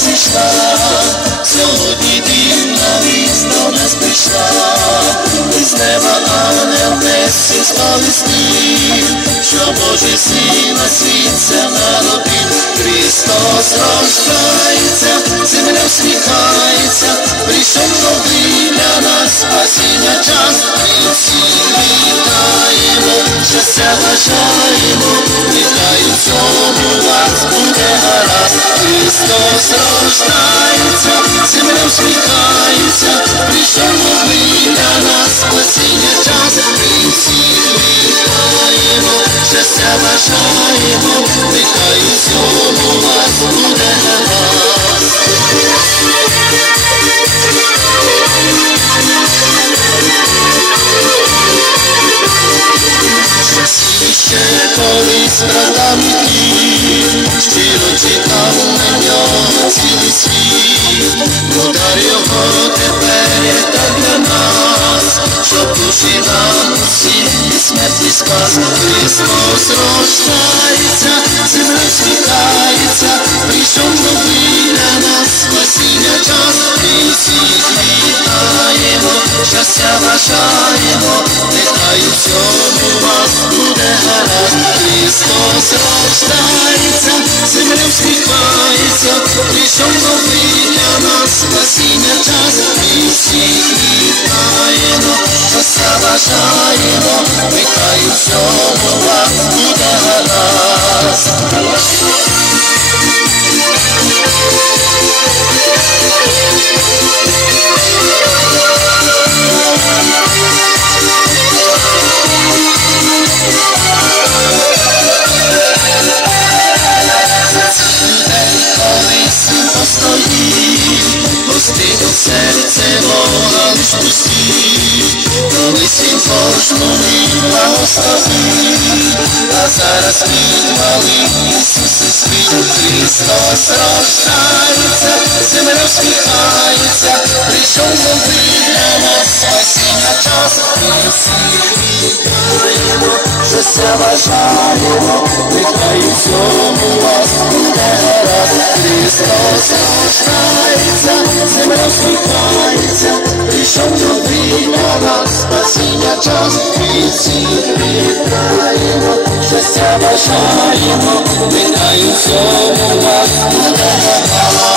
прийшла, сьогодні дівна вість до нас прийшла, із неба ангел несе сповістив, що Божий син світ народив, Христос рождається, земля всміхається, прийшов новий для нас спасіння час, ми всі вітаємо, щастя бажаємо, у цьому вас буде гаразд, Христос рождається, земля всміхається, прийшов новий для нас спасіння час, ми всі вітаємо, щастя бажаємо, нехай у цьому вас буде гаразд. Ще колись братами ті, щиро чекав на нього цілий світ, удар його тепер для нас, щоб душі нам усі смерті спас, Христос рождається, земля сміхається, прийшов новий для нас спасіння час, і всіх вітаємо, щастя бажаємо, нехай у всьому вас буде гаразд, Христос рождається, земля всміхається, прийшов новий для нас спасіння час, і всіх вітаємо, щастя бажаємо, благословив, а зараз підвалив Ісуси світ, Христос рождається, земля всміхається, прийшов новий для нас спасіння час, і всіх вітаємо, щастя бажаємо, нехай у всьому вас буде гаразд, Христос рождається, земля всміхається, прийшов новий для нас спасіння час, віці вітаємо, щастя бажаємо, вітаю всьому вас гаразд.